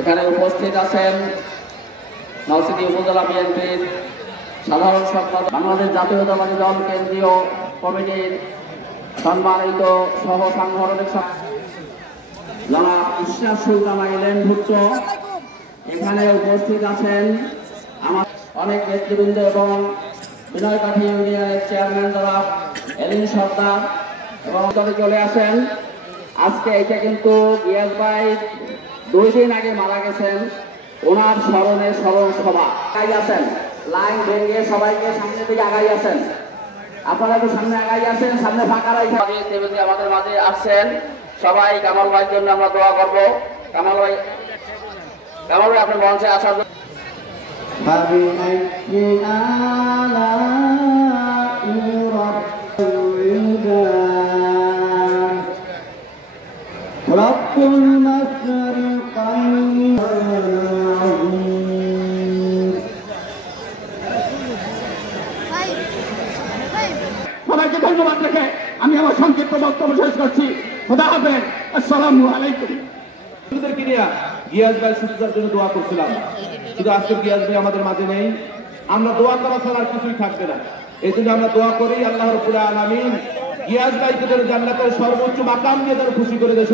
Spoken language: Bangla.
এখানে উপস্থিত আছেন নলছিটি উপজেলা বিএনপির সাধারণ সম্পাদক, বাংলাদেশ জাতীয়তাবাদী দল কেন্দ্রীয় কমিটির সম্মানিত সহ সাংগঠনিক জনাব ইশরাত সুলতানা আইলেন ভুট্ট। এখানে উপস্থিত আছেন আমার অনেক নেতৃবৃন্দ এবং বিনয়কাঠি ইউনিয়নের চেয়ারম্যান জনাব এলিন সর্দার এবং চলে আসেন। আজকে এটা কিন্তু গিয়াস ভাই 2 দিন আগে মারা গেছেন, ওনার স্মরণে স্মরণ সভা আছেন। লাইন ভেঙে সবাইকে সামনে দিকে আগাই আছেন, আপনারা একটু সামনে আগাই আছেন, সামনে ফাঁকা রাখেন। আমাদের মাঝে আসছেন সবাই, কামাল ভাইয়ের জন্য আমরা দোয়া করবো। কামাল ভাই আপনার মঞ্চে আসার জন্য। সবাইকে ধন্যবাদ রেখে আমি আমার সংক্ষিপ্ত বক্তব্য শেষ করছি। খোদা হাফেজ, আসসালামু আলাইকুম। গিয়াস ভাই সুস্থতার জন্য দোয়া করছিলাম, শুধু আজকে গিয়াস ভাই আমাদের মাঝে নেই। আমরা দোয়া করা ছাড়া আর কিছুই থাকবে না। এই জন্য আমরা দোয়া করি আল্লাহ রাব্বুল আলামিন গিয়াস ভাইকে জান্নাতের সর্বোচ্চ মাকাম দিয়ে খুশি করে দেয়।